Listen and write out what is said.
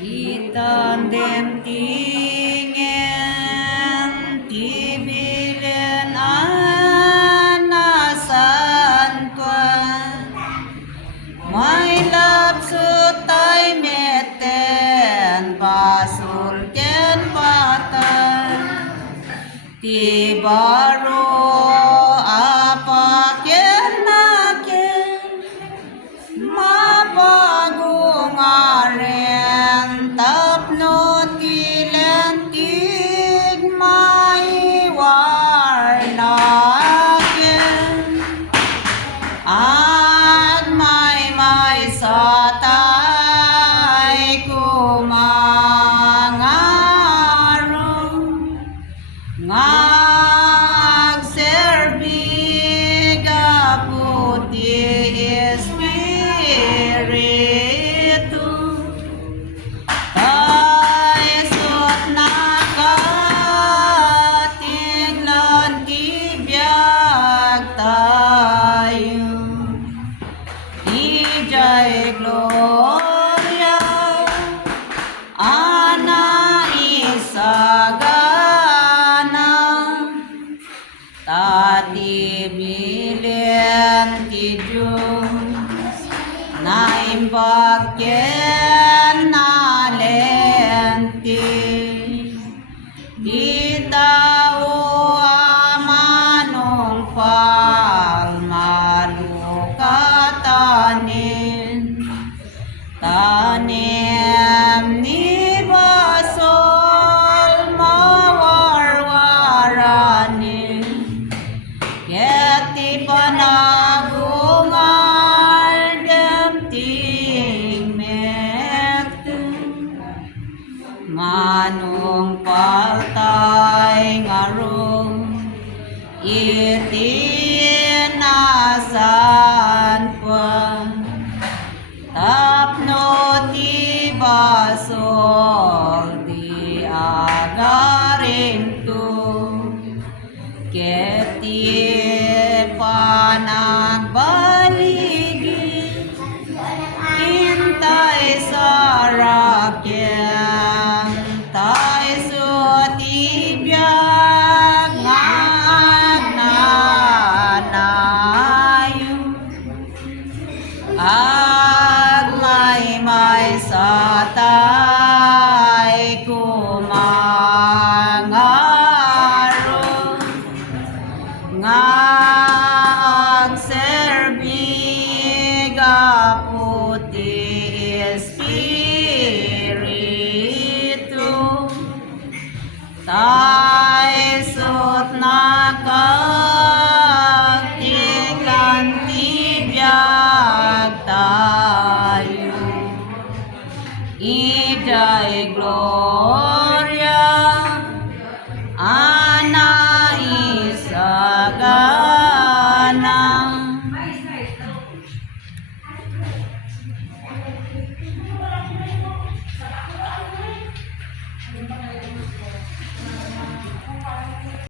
Itandem tingen tibilen anasan tuan may lapsut tay meten pasul ken patan ti baro apa ken naken mapagungaren tapno tilentig maiwar naken at may sa tay kumangarong ngagserbi gaputi espiritu taisot nakatiglan tibiyag tayo Ijay Gloria Ana Isagana Tati Bilen Ti Diyos Naimbagken Nalenti Di tao amanong palmalukatanin tanim ni basol mawarwaranin keti panagungar demting mekteng manong partay ngarong itinasan pa tapno ti basol di agarin to keti panagbaligi intay sarakyang tay sutibiyag ngagnanayo may sa tay kumangarong ngagserbi gaputi espiritu taisot nakatiglan tibiyag tayo Ijay Gloria